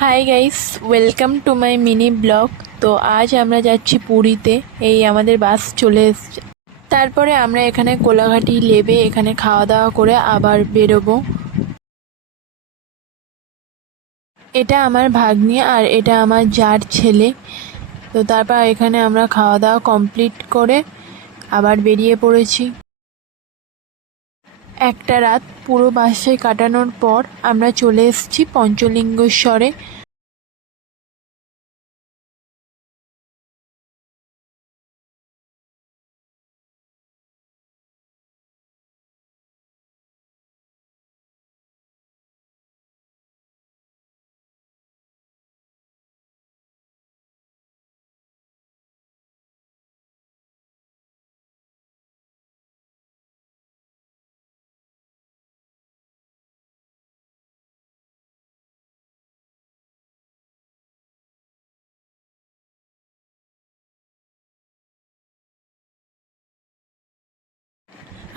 Hi guys, welcome to my mini blog. তো আজ আমরা যাচ্ছি পুরীতে। এই আমাদের বাস চলে এসছে। তারপরে আমরা এখানে কোলাঘাটি লেবে এখানে খাওয়া দাওয়া করে আবার বেরোবো। এটা আমার ভাগ্নি আর এটা আমার জার ছেলে। তো তারপর এখানে আমরা খাওয়া দাওয়া কমপ্লিট করে আবার বেরিয়ে পড়েছি। একটা রাত পুরো বাসে কাটানোর পর আমরা চলে এসেছি পঞ্চলিঙ্গেশ্বরে।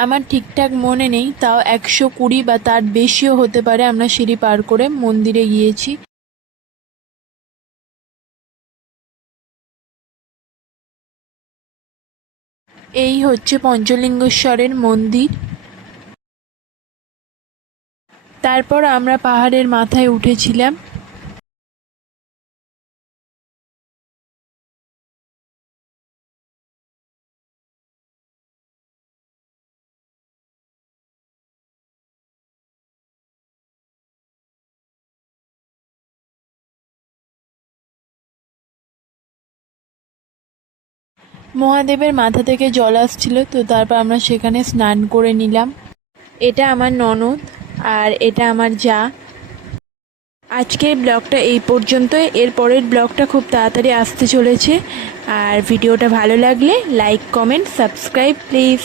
আমার ঠিকঠাক মনে নেই, তাও 120 বা তার বেশিও হতে পারে আমরা সিঁড়ি পার করে মন্দিরে গিয়েছি। এই হচ্ছে পঞ্চলিঙ্গেশ্বরের মন্দির। তারপর আমরা পাহাড়ের মাথায় উঠেছিলাম। মহাদেবের মাথা থেকে জল আসছিল, তো তারপর আমরা সেখানে স্নান করে নিলাম। এটা আমার ননদ আর এটা আমার জা। আজকের ব্লগটা এই পর্যন্তই। এর পরের ব্লগটা খুব তাড়াতাড়ি আসতে চলেছে। আর ভিডিওটা ভালো লাগলে লাইক, কমেন্ট, সাবস্ক্রাইব প্লিজ।